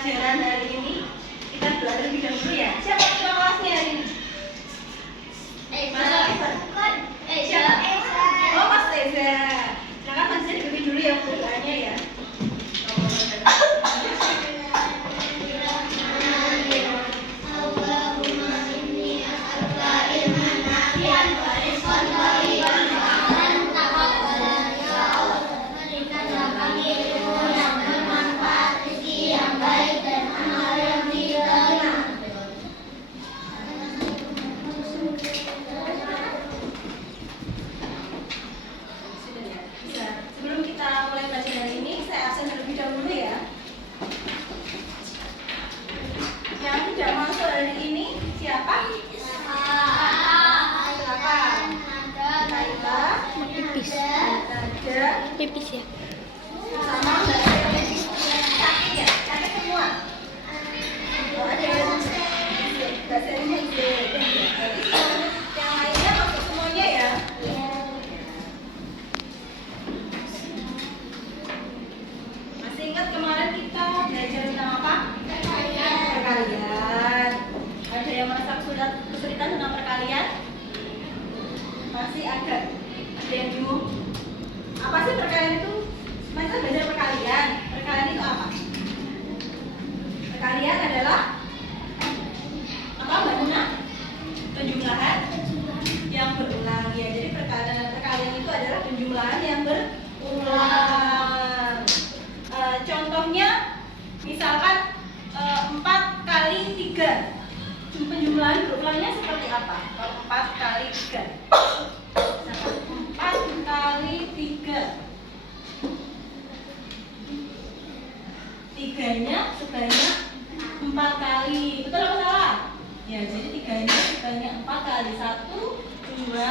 pelajaran hari ini kita belajar lebih dahulu ya. Siapa ketua kelasnya hari ini? Siapa? Oh, Mas Reza. Silakan Mas Reza dipimpin dulu ya doanya ya. Sebelum kita mulai belajar hari ini, saya absen terlebih dahulu ya. Yang tidak masuk hari ini siapa? Silakan. Naila, Pipis. Nadia, Pipis ya. sama Mbak Dewi. Sakit ya? Sakit semua? Oh, ada yang Mbak Serinya izin. Jadi yang lainnya masuk semuanya ya. Masih ingat kemarin kita belajar tentang apa? Perkalian. Ada yang merasa kesulitan tentang perkalian? Masih ada yang bingung? Apa sih perkalian itu? Kita belajar perkalian. Perkalian itu apa? Perkalian adalah apa, Mbak Muna? Penjumlahan yang berulang ya. Jadi perkalian itu adalah penjumlahan yang berulang. Contohnya misalkan 4 kali 3. Penjumlahan berulangnya seperti apa? Kalau 4 kali 3. Misalkan 4 kali 3. 3-nya sebanyak 4 kali. Betul atau salah? Ya, jadi 3-nya sebanyak 4 kali. 1, 2,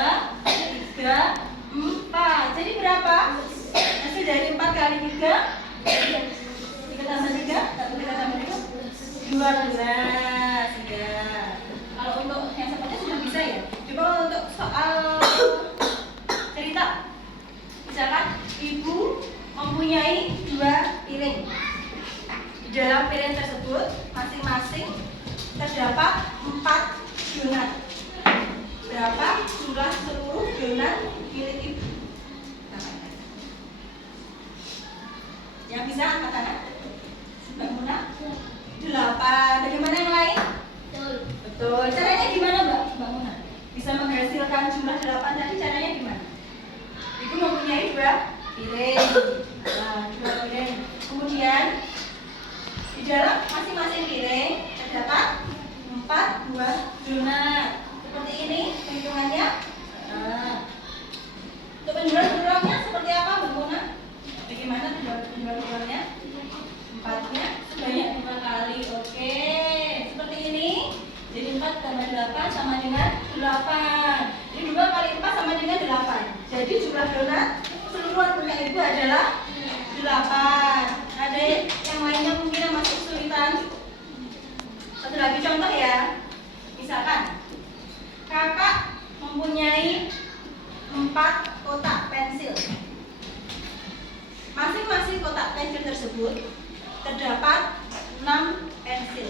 3, 4. Jadi berapa? Hasil dari 4 kali 3. 3 tambah 3, 1 3 tambah 3, 12 ya. Kalau untuk yang seperti sudah bisa ya. Coba untuk soal cerita. Misalkan ibu mempunyai 2 piring. Di dalam piring tersebut masing-masing terdapat 4 donat. Berapa jumlah seluruh donat milik ibu? Yang bisa angkat tangan? Mbak Muna? 8. Bagaimana yang lain? Betul. Caranya gimana Mbak Muna? Bisa menghasilkan jumlah 8 tadi, caranya gimana? Ibu mempunyai 2 piring. Nah, 2 piring. Kemudian di dalam masing-masing piring terdapat 4 buah donat. Seperti ini perhitungannya. Nah, untuk penjualan-penjualannya seperti apa Mbak Muna? Bagaimana penjualan-penjualannya? 4-nya sebanyak 5 kali. Oke, seperti ini. Jadi 4 tambah 8 sama dengan 8. Jadi 2 kali 4 sama dengan 8. Jadi jumlah donat keseluruhan punya ibu adalah 8. Ada yang lainnya mungkin yang masih kesulitan? Satu lagi contoh ya. Misalkan kakak mempunyai 4 kotak pensil. Masing-masing kotak pensil tersebut terdapat 6 pensil.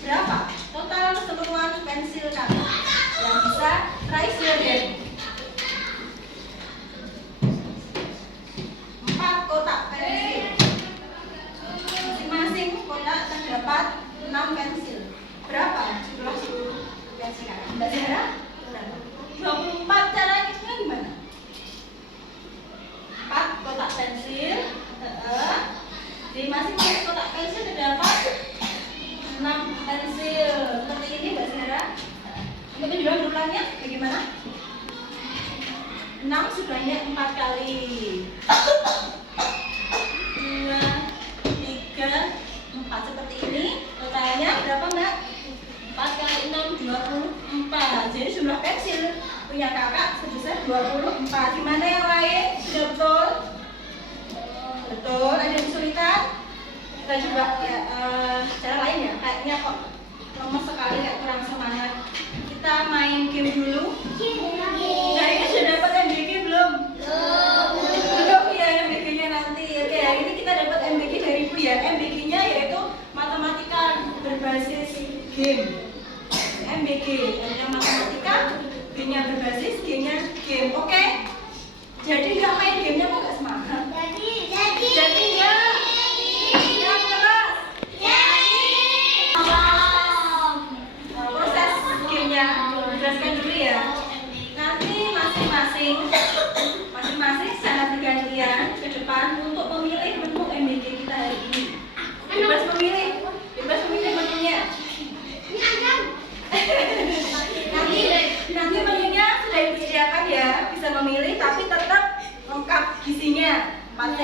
Berapa total keseluruhan pensil kakak yang bisa raise your hand? 4 kotak pensil. Masing-masing kotak terdapat 6 pensil. Berapa jumlah seluruh pensil kakak? Mbak Zahra? 24. Cara hitungnya gimana? 4 kotak pensil. Di masing-masing kotak pensil terdapat 6 pensil. Seperti ini Mbak Zahra. Untuk penjualan berulangnya bagaimana? 6 sebanyak 4 kali. 2, 3, 4. Seperti ini. Totalnya berapa Mbak? 4 kali 6, 24. Jadi jumlah pensil punya kakak sebesar 24. Gimana yang lain? Sudah betul? Betul. Ada yang kesulitan? Kita coba ya, cara lain ya. Kayaknya kok lemes sekali, kayak kurang semangat. Kita main game dulu. Nah, ini sudah dapat MBG belum? Belum ya, MBG-nya nanti. Oke, hari ini kita dapat MBG dari Ibu ya. MBG-nya yaitu matematika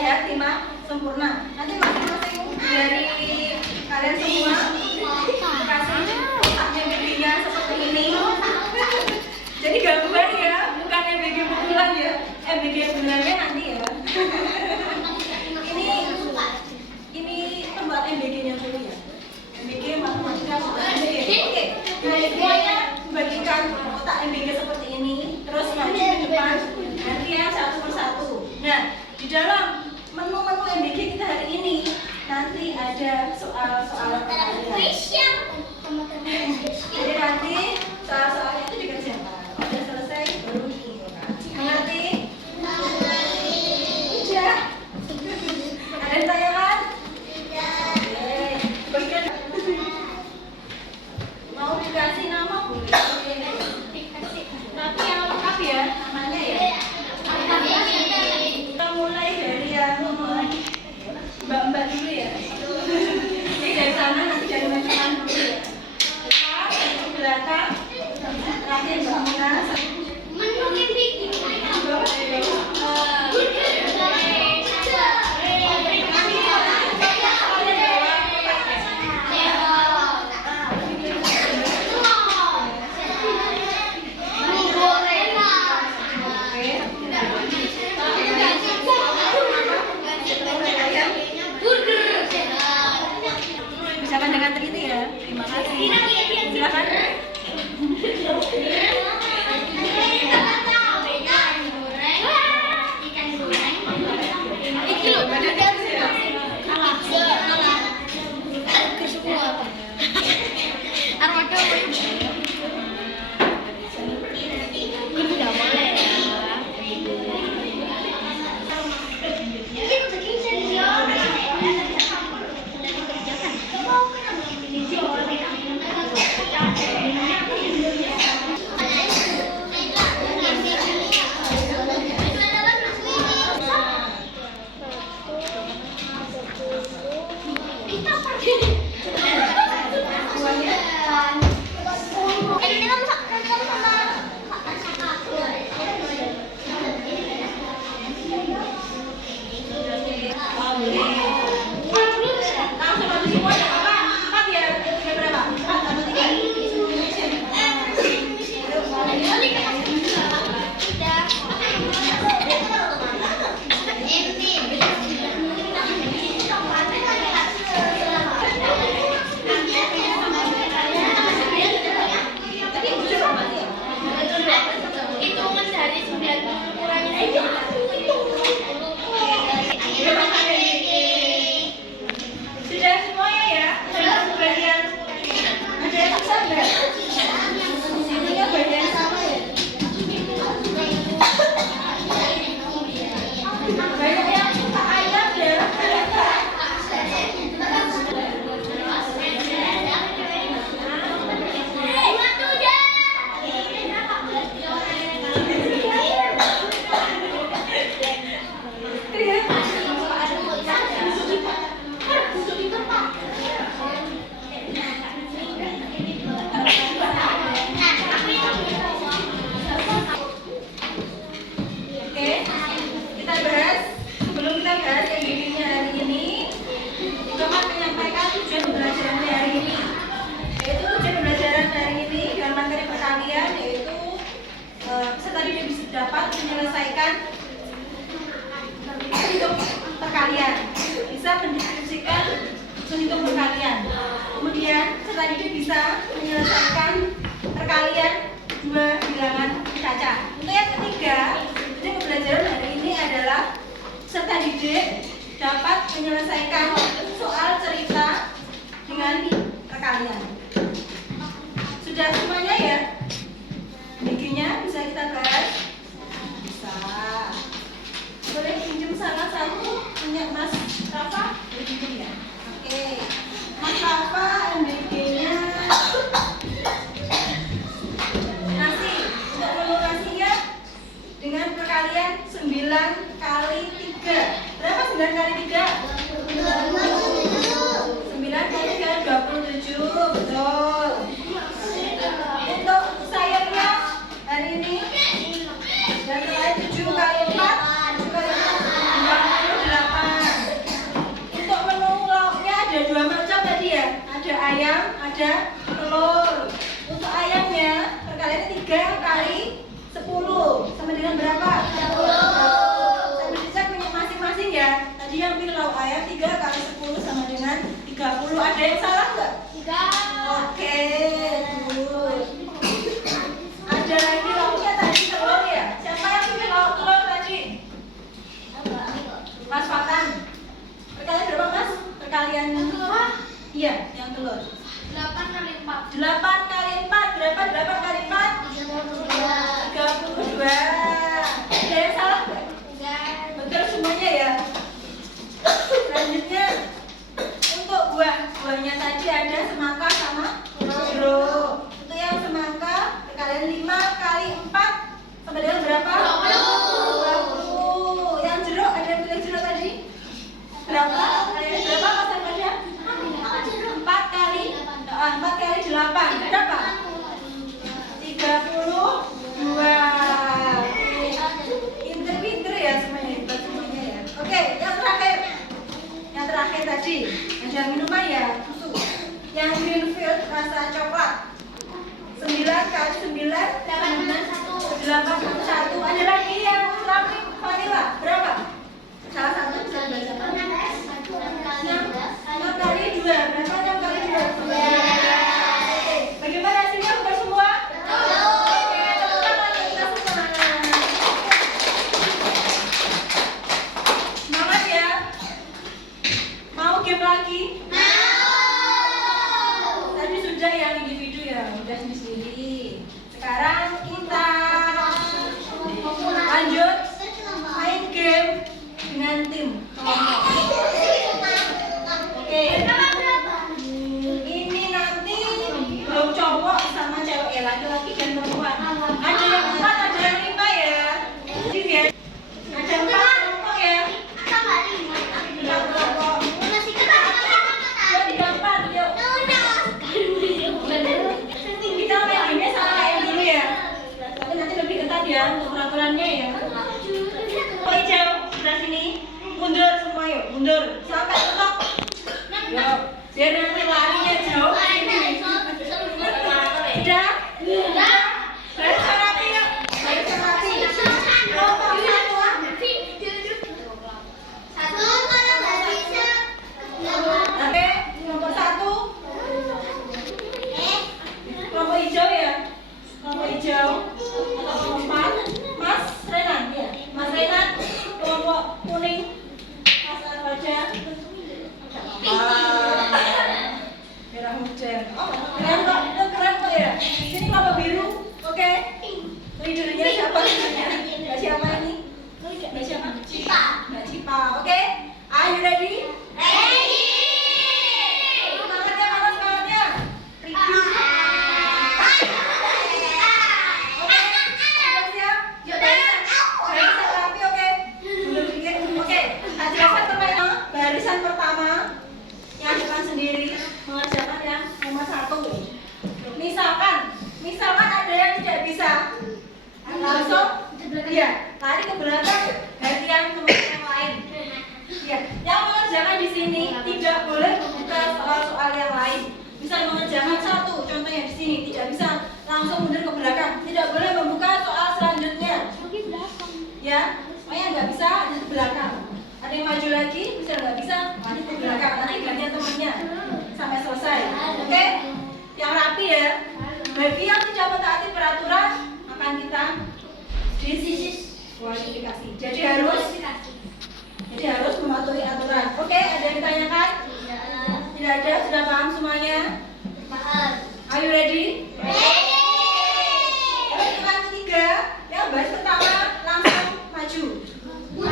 sehat, 5 sempurna. Nanti masing-masing dari kalian semua dikasih kotaknya BG-nya seperti ini. Jadi gambar ya, bukan MBG pukulan ya. MBG sebenarnya nanti ya. Ini tempat MBG-nya dulu ya. MBG matematika sudah MBG. Oke. Nah, semuanya bagikan kotak MBG seperti ini, terus maju ke depan. Nanti ya satu persatu. Nah, di dalam menu-menu MBG kita hari ini nanti ada soal-soal pertanyaan. Jadi nanti soal-soalnya itu dikerjakan. Udah selesai baru diinfokan. Mengerti? Sudah? Ada yang tanyakan? Mau dikasih nama boleh. Tapi yang lengkap ya namanya ya. Kita mulai dari yang mbak-mbak dulu ya. Ini dari sana nanti dari teman dulu ya. Kita belakang. Terakhir Mbak Muna. Menu yang bikin. Bisa dengan teliti ya. Terima kasih. Silakan. Dapat menyelesaikan hitung perkalian, bisa mendiskusikan hitung perkalian. Kemudian setelah itu bisa menyelesaikan perkalian dua bilangan kaca. Untuk yang ketiga, jadi pembelajaran hari ini adalah peserta didik dapat menyelesaikan soal cerita dengan perkalian. Sudah semuanya ya? Bikinnya bisa kita bahas. Boleh pinjam salah satu punya Mas Rafa? Boleh pinjam ya? Oke. Mas Rafa MBG-nya nasi. Untuk menu nasinya dengan perkalian 9 kali 3. Berapa 9 kali 3? 9 kali 3 27. Betul. Untuk sayurnya hari ini dan 7 kali 4 28. ada telur. Untuk ayamnya perkaliannya 3 kali 10 sama dengan berapa? 10. Sambil dicek punya masing-masing ya. Tadi yang pilih lauk ayam 3 kali 10 sama dengan 30. Ada yang salah nggak? 3. Oke, good. Ada lagi lauknya tadi telur ya. Siapa yang pilih lauk telur tadi? Mas Fatan. Perkalian berapa Mas? Perkalian iya, yang telur. 8 kali 4. 8 kali 4 berapa? 8 kali 4? 32. Ada yang salah nggak? Betul semuanya ya. Selanjutnya untuk buahnya tadi ada semangka sama jeruk. Untuk yang semangka perkalian 5 kali 4 sama dengan berapa? 20. Yang jeruk ada yang pilih jeruk tadi? Berapa? Kalian berapa Mas Arfasyah? 4 kali 8 berapa? 32. Pinter-pinter ya semuanya, hebat semuanya ya. Oke, yang terakhir tadi ada minuman ya, susu. Yang Greenfield rasa coklat 9 kali 9 81. Ada lagi yang Rapid vanilla berapa? Salah satu bisa dibaca. 6 kali 2 berapa? 6 kali 2 Oke, bagaimana hasilnya bukan semua? Oke, tepuk tangan kita semua. Semangat ya. Mau game lagi? Tadi sudah yang individu ya, udah sendiri. Sekarang kita lanjut main game dengan tim kelompok. Oke. Ini nanti belum cowok sama cewek ya, laki-laki dan perempuan. Ada yang 4, ada yang 5 ya. Jadi ya, ada 4 kelompok ya. 4 kelompok. Dua, 3, 4, yuk. Kita main gamenya sama kayak dulu ya. Tapi nanti lebih ketat ya untuk peraturannya ya. Hijau sebelah sini, mundur semua yuk, mundur sampai tetap. Yuk, biar nanti larinya jauh. Udah? Baris rapi yuk, baris rapi. Kelompok 1. Oke, kelompok 1. Kelompok hijau ya, kelompok hijau. Kelompok 4. Mas Renan ya, Mas Renan. Kelompok kuning, Mas Arfasyah. Merah hujan. Oh, keren kok, itu keren kok ya. Sini kelompok biru, oke. Leadernya siapa? Mbak siapa ini? Mbak siapa? Mbak Cipa, oke. Are you ready? Semangatnya mana semangatnya? Oke, sudah siap? Barisan rapi, oke. Mundur dikit, oke. Tak jelaskan permainan. Barisan pertama yang depan sendiri mengerjakan yang nomor 1. Misalkan ada yang tidak bisa, langsung ya lari ke belakang, gantian teman yang lain. Ya, yang mengerjakan di sini tidak boleh membuka soal-soal yang lain. Misal mengerjakan 1, contohnya di sini tidak bisa langsung mundur ke belakang, tidak boleh membuka soal selanjutnya. Ya, semuanya nggak bisa di belakang. Ada yang maju lagi, bisa nggak bisa maju ke belakang. Nanti gantian temannya sampai selesai. Oke, yang rapi ya. Bagi yang tidak mentaati peraturan akan kita diskualifikasi. Jadi harus mematuhi aturan. Oke, ada yang ditanyakan? Tidak ada, sudah paham semuanya? Are you ready? Hitungan ketiga, yang baris pertama langsung maju. 1,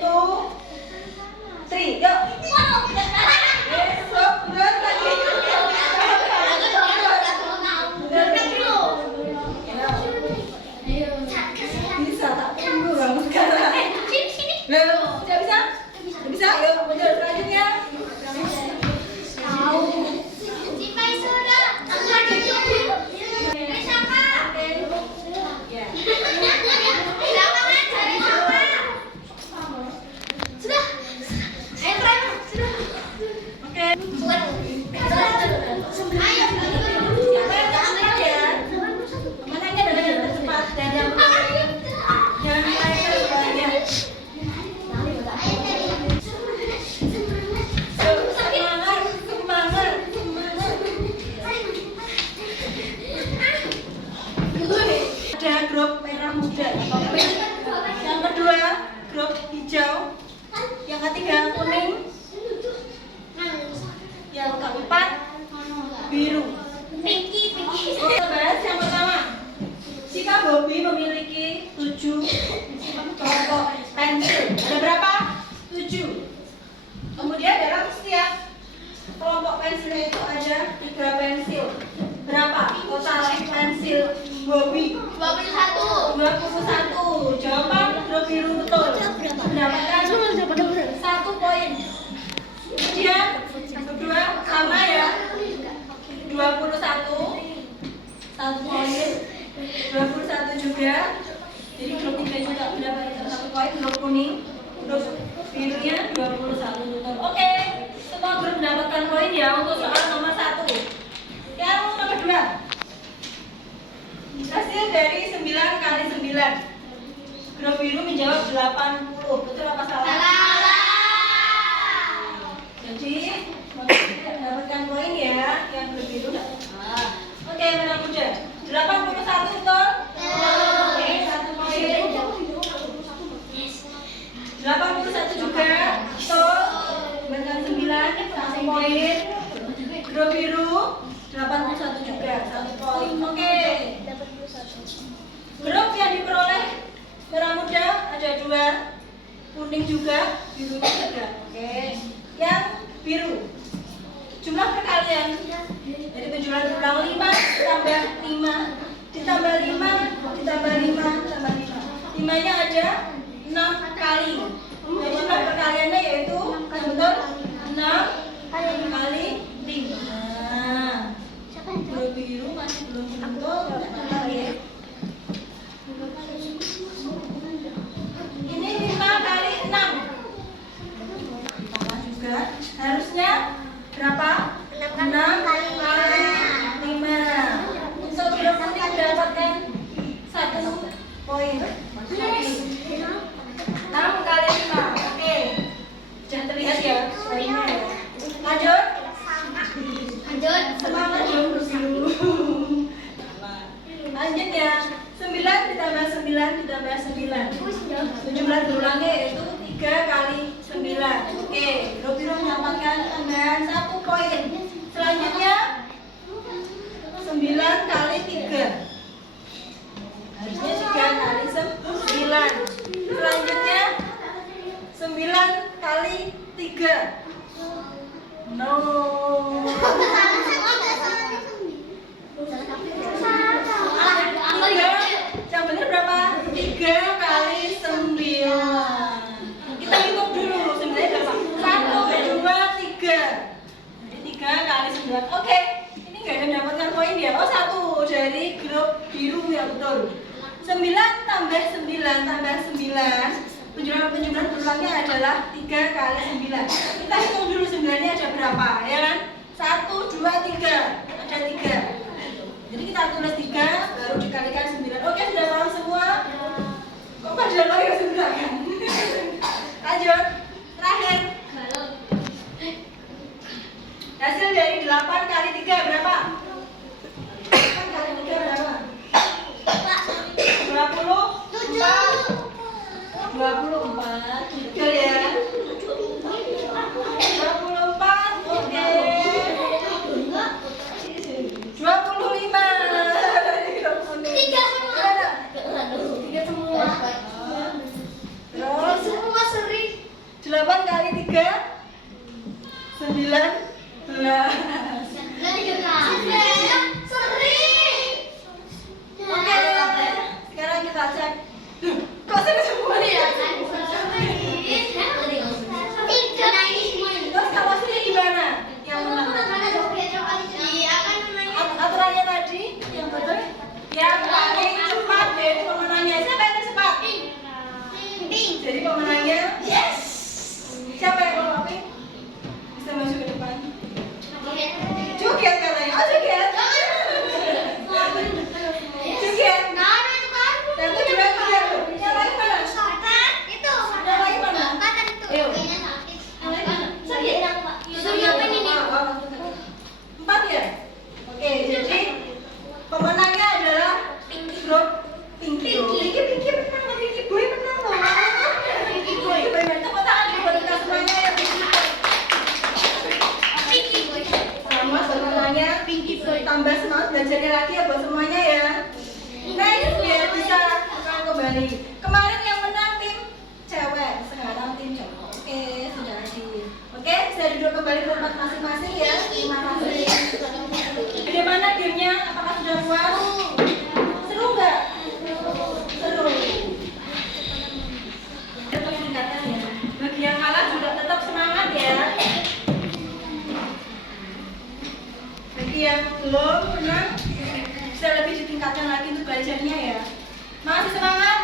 2, 3, yuk. Besok bulan lagi. Bisa tak tunggu kamu sekarang. Tidak bisa? Tidak bisa? Yuk, mundur selanjutnya. Oke. Kemudian berdua sama ya. 21 1 poin. 21 juga. Jadi grup 3 juga mendapatkan 1 poin. Grup kuning, grup birunya 21 betul. Oke, semua grup mendapatkan poin ya untuk soal nomor 1. Yang nomor 2. Hasil dari 9 kali 9. Grup biru menjawab 80. Betul apa salah? Jadi tidak mendapatkan poin ya. Yang grup biru tidak salah. Oke, merah muda 81 betul? Oke, 1 poin. 81 juga betul. Dengan 9 1 poin. Grup biru 81 juga 1 poin. Oke. Grup yang diperoleh merah muda ada 2, kuning juga, birunya juga. Oke. Yang biru jumlah perkalian jadi penjualan berulang 5 ditambah 5 ditambah 5 ditambah 5 tambah 5. 5 nya ada 6 kali. Jadi jumlah perkaliannya yaitu yang betul 6 kali 5. Grup biru masih belum tentu tidak ya. Ini 5 kali 6 tambah juga harusnya berapa? 6 kali 5. Untuk grup kuning mendapatkan 1 poin. 6 kali 5. Oke. Sudah terlihat ya poinnya ya. Lanjut. Semangat dong grup biru. Lanjut ya. 9 ditambah 9 ditambah 9. Jumlah berulangnya yaitu 3 kali 9. Oke, grup biru mendapatkan tambahan 1 poin. Selanjutnya 9 kali 3. Harusnya 3 kali 9. Selanjutnya 9 kali 3. No. Yang benar berapa? 3 kali 9. Kita hitung dulu 9 berapa? 1, 2, 3. Jadi 3 kali 9. Oke, ini nggak ada mendapatkan poin ya. Oh 1 dari grup biru ya betul. 9 tambah 9 tambah 9. Penjumlahan berulangnya adalah 3 kali 9. Kita hitung dulu 9-nya ada berapa ya kan? 1, 2, 3. Ada 3. Jadi kita tulis 3 baru dikalikan 9. Oke, sudah paham semua? Kok pada lo ya sudah kan? Lanjut. Terakhir. Hasil dari 8 kali 3 berapa? 8 kali 3 berapa? 24. 24. Betul ya? 24. Oke. 25 dari grup kuning. 3 semua. Terus Semua seri. 8 kali 3 19. Seri. Oke, sekarang kita cek. Kok seri semua ya? Terus kalau seri gimana? Yang menang? Aturannya tadi yang betul yang paling cepat dari pemenangnya. Siapa yang tercepat? Jadi pemenangnya siapa yang mau pink? Bisa maju ke depan. Joget katanya. Oh joget. Joget. Satu dua tiga. Yang lain mana? Yang lain mana? Ayo. Empat ya? Oke, jadi pemenangnya adalah grup Pinky. Pinky menang loh, Pinky Boy menang loh. Pinky Boy menang. Tepuk tangan buat kita semuanya ya Pinky. Selamat pemenangnya Pinky Boy. Tambah semangat belajarnya lagi ya buat semuanya ya. Next biar bisa menang kembali. Kemarin yang menang tim cewek, sekarang tim cowok. Oke, sudah hadir. Oke, saya duduk kembali ke tempat masing-masing ya. Terima kasih. Bagaimana gamenya? Apakah sudah puas? Seru nggak? Seru. Tetap meningkatkan ya. Bagi yang kalah juga tetap semangat ya. Belum, benar. Bisa lebih ditingkatkan lagi untuk belajarnya ya. Masih semangat?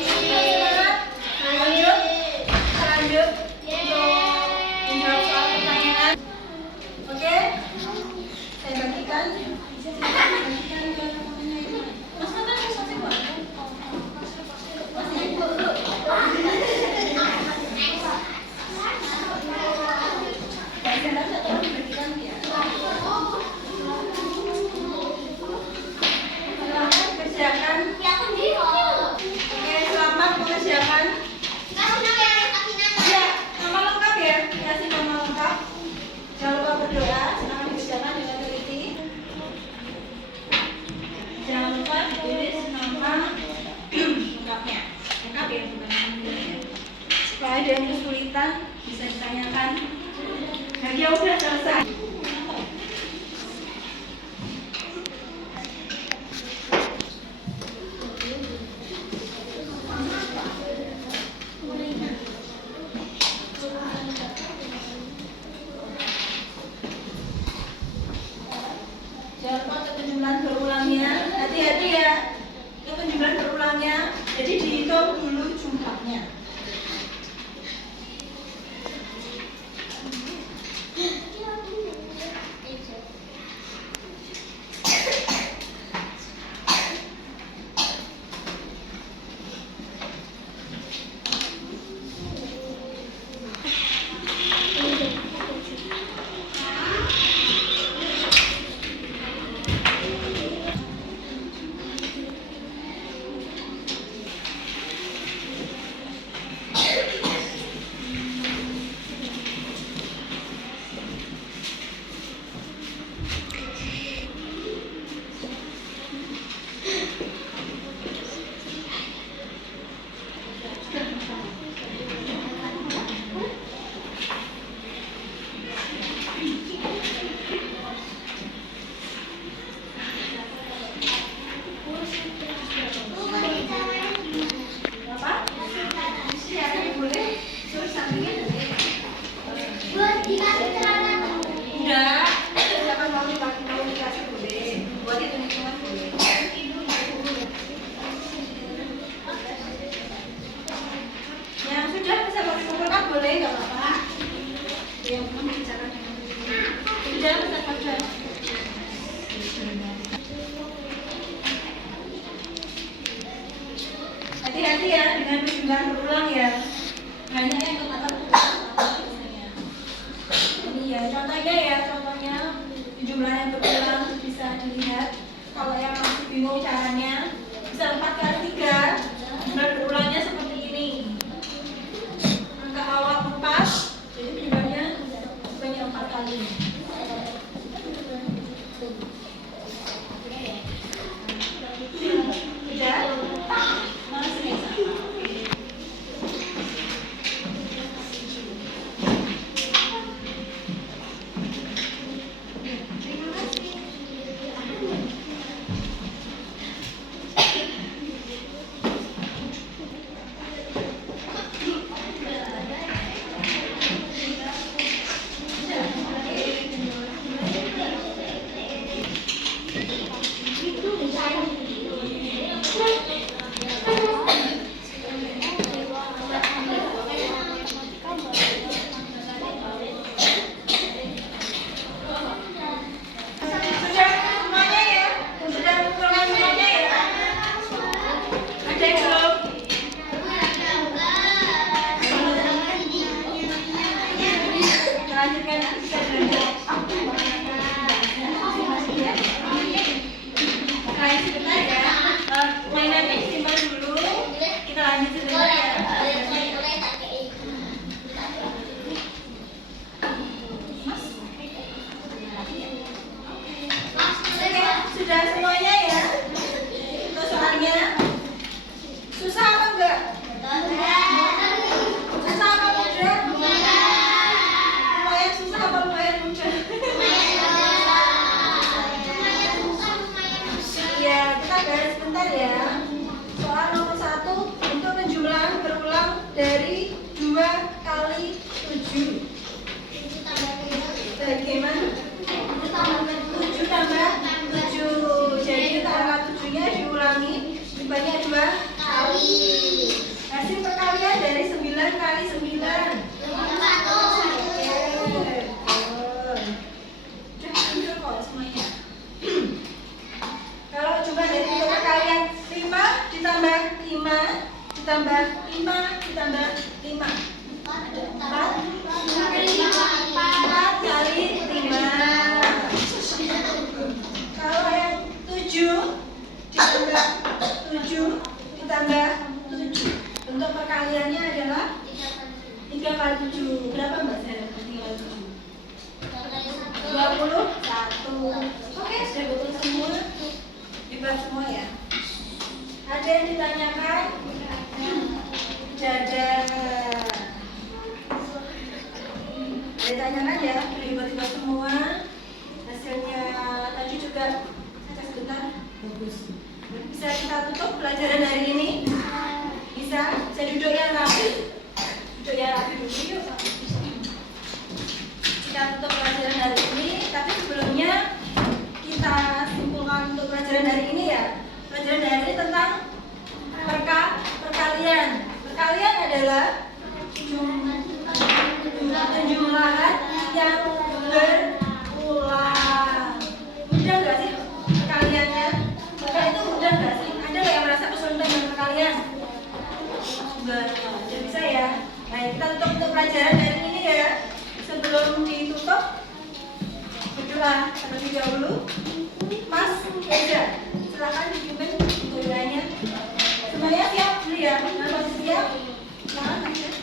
Semangat? Lanjut. Lanjut. Untuk menjawab soal pertanyaan. Oke? Saya bagikan. Mas Nathan bisa sih buat? Supaya ada yang kesulitan bisa ditanyakan. Nah, dia udah selesai. Jangan lupa untuk penjumlahan berulangnya. Hati-hati ya. Untuk penjumlahan berulangnya. Jadi dihitung dulu jumlahnya. Boleh, nggak apa-apa. Yang belum bicara dengan sudah kerja. Hati-hati ya dengan penjumlahan berulang ya. Banyak yang kepatah biasanya. Ini ya contohnya jumlah yang berulang bisa dilihat. Kalau yang masih bingung caranya bisa 4 kali 3. Jumlah berulangnya seperti ini. Angka awal 4, jadi jumlahnya sebanyak 4 kali. Sudah? Masih. Mainannya disimpan dulu, kita lanjut sebentar ya. Sudah semuanya ya? Untuk soalnya susah apa enggak? Susah apa mudah? Lumayan susah apa lumayan mudah? Iya, kita bahas sebentar ya. Soal nomor 1 untuk penjumlahan berulang dari 2 kali 7. Bagaimana? 7 3 kali 7. Berapa Mbak Zara? 3 kali 7. 21. Oke, sudah betul semua. Dibuat semua ya. Ada yang ditanyakan? Dadah. Ada ditanyakan ya? Dibuat semua. Hasilnya tadi juga saya cek sebentar. Bagus. Bisa kita tutup pelajaran hari ini? Bisa? Saya duduk yang rapi. Duduk yang rapi dulu yuk. Kita tutup pelajaran hari ini, tapi sebelumnya kita simpulkan untuk pelajaran hari ini ya. Pelajaran hari ini tentang perkalian. Perkalian adalah penjumlahan yang berulang. Mudah nggak sih perkaliannya? Maka itu mudah nggak sih? Ada nggak yang merasa kesulitan dengan perkalian? Sudah bisa ya. Baik, kita tutup untuk pelajaran hari ini ya. Sebelum ditutup, berdoa terlebih dahulu. Mas Eza, silakan dipimpin untuk doanya. Semuanya siap dulu ya. Kalau siap, silakan Mas Eza.